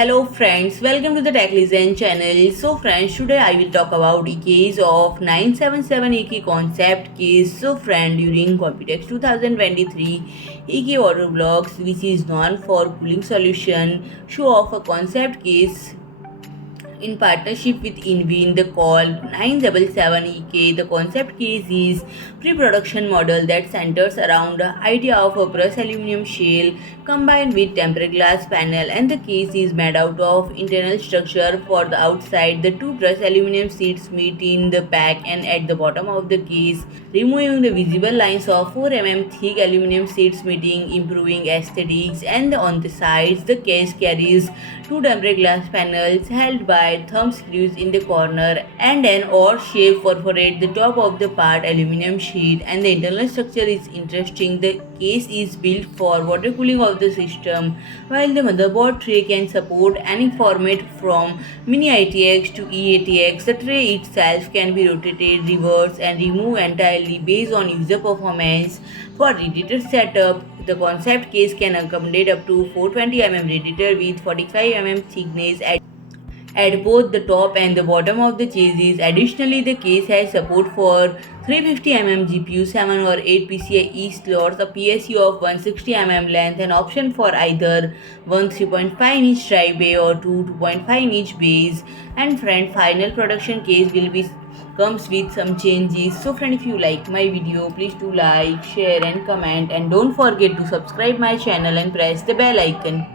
Hello friends, welcome to the Tech Listen channel. So friends, today I will talk about the case of 977EK concept case. So friend, during Computex 2023, EK water blocks, which is known for cooling solution, show off a concept case in partnership with InWin, the call 977EK. The concept case is pre-production model that centers around the idea of a brushed aluminum shell combined with tempered glass panel, and the case is made out of internal structure. For the outside, the two brushed aluminum sheets meet in the back and at the bottom of the case, removing the visible lines of 4 mm thick aluminum sheets meeting, improving aesthetics. And on the sides, the case carries two tempered glass panels held by thumb screws in the corner and an odd-shaped perforate the top of the part aluminum sheet. And the internal structure is interesting. The case is built for water cooling of the system, while the motherboard tray can support any format from Mini-ITX to E-ATX. The tray itself can be rotated, reversed, and removed entirely based on user performance. For radiator setup, the concept case can accommodate up to 420 mm radiator with 45 mm thickness at both the top and the bottom of the chassis. Additionally, the case has support for 350 mm GPU, 7 or 8 PCIe slots, a PSU of 160 mm length, an option for either one 3.5-inch drive bay or two 2.5-inch bays. And friend, final production case will be comes with some changes. So friend, if you like my video, please do like, share and comment, and don't forget to subscribe my channel and press the bell icon.